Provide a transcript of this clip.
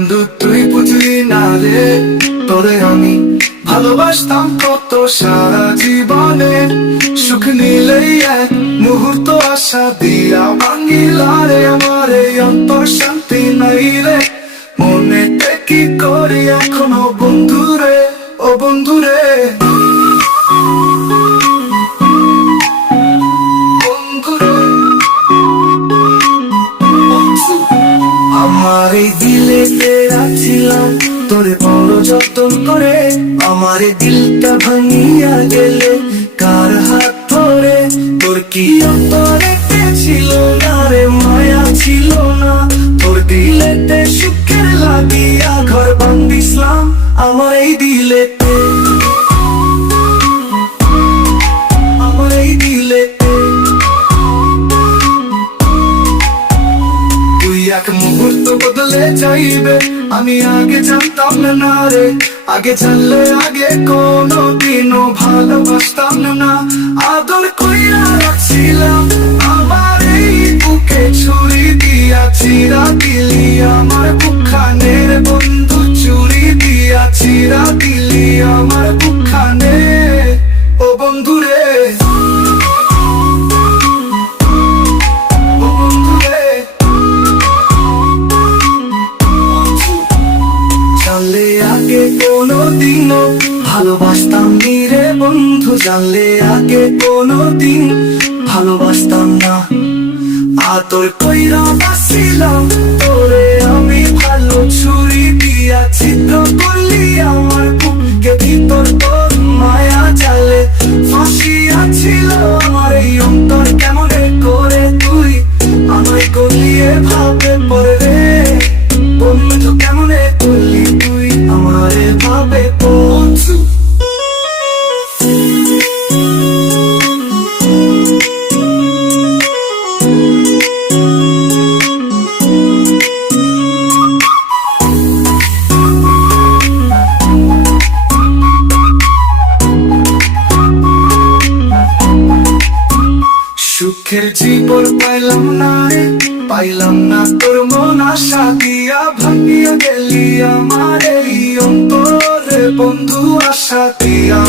বন্ধু তুই বুঝলি না রে, তোরে আমি ভালোবাসতাম কত সারা জীবনে। সুখ নিলেই এক মুহূর্ত আশা দিয়া ভাঙিলা রে, আমার এই অন্তর শান্তি নাই রে। মনেতে কি করি এখনো বন্ধু রে, ও বন্ধু রে। আমার এই দিলে রাখছিলাম তোরে বড় যতন করে, আমার এই দিলটা ভাঙিয়া গেলে কার হাত ধরে। তোর কি অন্তরেতে ছিল না রে, মায়া ছিল না, তোর দিলেতে সুখের লাগিয়া ঘর বান্ধিছিলাম আমার এই দিলেতে, আমার এই দিলেতে। এক মুহূর্ত বদলে যাইবে আমি আগে জানতাম না রে, আগে জানলে আগে কোনো দিনও ভালোবাসতাম না। আদর কইরা রাখছিলাম আমার এই বুকে, ছুরি দিয়া চিরা দিলি আমার বুকখানে রে বন্ধু, চুরি দিয়া চিরা দিলি আমার বুকখানে, ও বন্ধু রে। জানলে আগে কোনোদিনও ভালোবাসতাম নি রে বন্ধু, জানলে আগে কোনোদিন ভালোবাসতাম না। আদর কইরা বাসিলাম তোরে আমি ভালো, ছুরি দিয়া ছিদ্র করলি আমার বুকে ভিতর, তোর মায়া জালে ফাঁসিয়া ছিল আমার এই অন্তর। কেমনে করে তুই আমায় গলিয়ে ভাবে পরে রে বন্ধু, কেমনে করলি তুই আমারে ভাবে বন্ধু। সুখের জীবন পাইলাম না রে, পাইলাম না তোর মন আশা দিয়া ভাঙিয়া গেলি আমার এই অন্তরে বন্ধু, আশা দিয়া